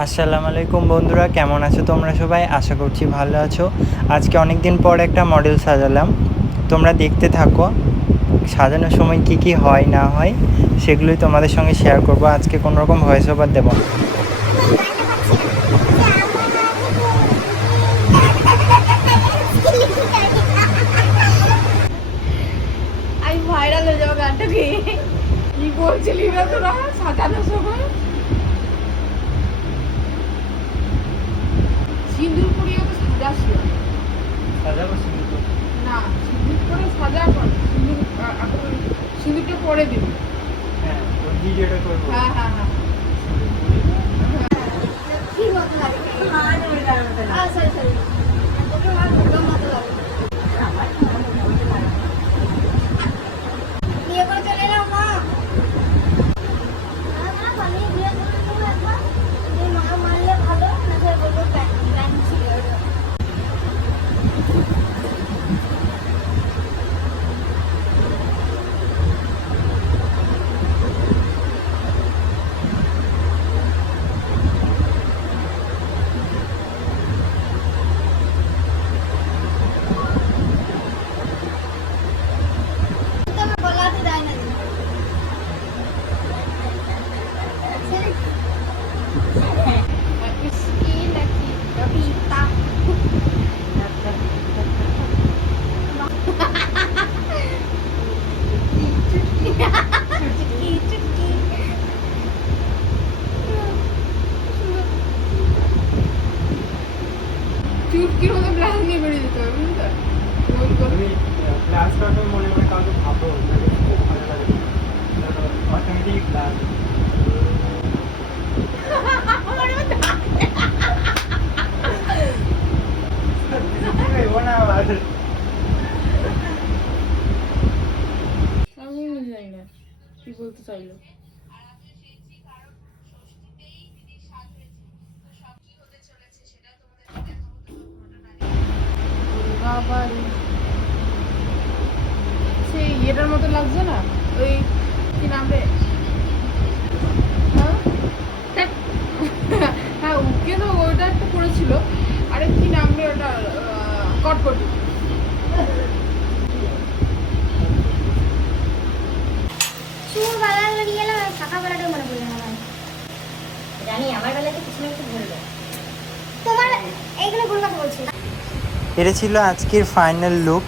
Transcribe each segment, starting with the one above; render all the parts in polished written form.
আসসালামু আলাইকুম বন্ধুরা, কেমন আছো তোমরা সবাই? আশা করছি ভালো আছো। আজকে অনেক দিন পর একটা মডেল সাজালাম, তোমরা দেখতে থাকো। সাজানোর সময় কি কি হয় না হয় সেগুলোই তোমাদের সঙ্গে শেয়ার করব। আজকে কোনো রকম ভয়েস ওভার দেবো না। আমি ভাইরাল হয়ে যাবো গানটা গিয়ে। কি বলছিলি না তোরা সাজানোর সময়? সিঁদুর পরিয়ে তো সাজাসি সাজাবো সিঁদুর? না, সিঁদুর পরে সাজাবো। সিঁদুর এখন সিঁদুরটা পরে দিবি। হ্যাঁ, ওই ভিডিওটা করবো। হ্যাঁ হ্যাঁ হ্যাঁ। কি মতো লাগে? সরি সরি, তোকে আমার একদম মতো লাগে। বিয়ে করে চলে এলাম মা। আমি বিয়ে করে নেবো একবার। যে মা মানলে ভালো, না সে বলবো প্ল্যান ছিল। আমার বলাতে যায় না। চুটকির মতো গ্লাস নিয়ে বেরিয়ে যেতে হবে, বুঝলি তো? গোল গোল। তুমি ক্লাস করার মনে মনে কাউকে ভাবো, তাহলে খুব ভালো লাগে। অটোমেটিক ক্লাস আমি নিজে জানি না কি বলতে চাইলো। বাবারে, সেই ইয়েটার মতো লাগছে না? ওই কি নাম রে? হ্যাঁ হ্যাঁ, ওকে তো ওইটা একটা করেছিল। আরে কি নাম রে ওটা? কটকটি। চুল বালা লাগিয়ে গেলাম, সকালবেলাটাই মনে পড়লো না আমার। জানি আমার বেলাতে কিছু না কিছু ভুলবে। তোমার এইগুলো ভুল কথা বলছি। এটা ছিল আজকের ফাইনাল লুক।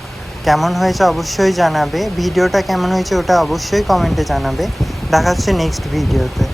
কেমন হয়েছে অবশ্যই জানাবে। ভিডিওটা কেমন হয়েছে ওটা অবশ্যই কমেন্টে জানাবে। দেখা হচ্ছে নেক্সট ভিডিওতে।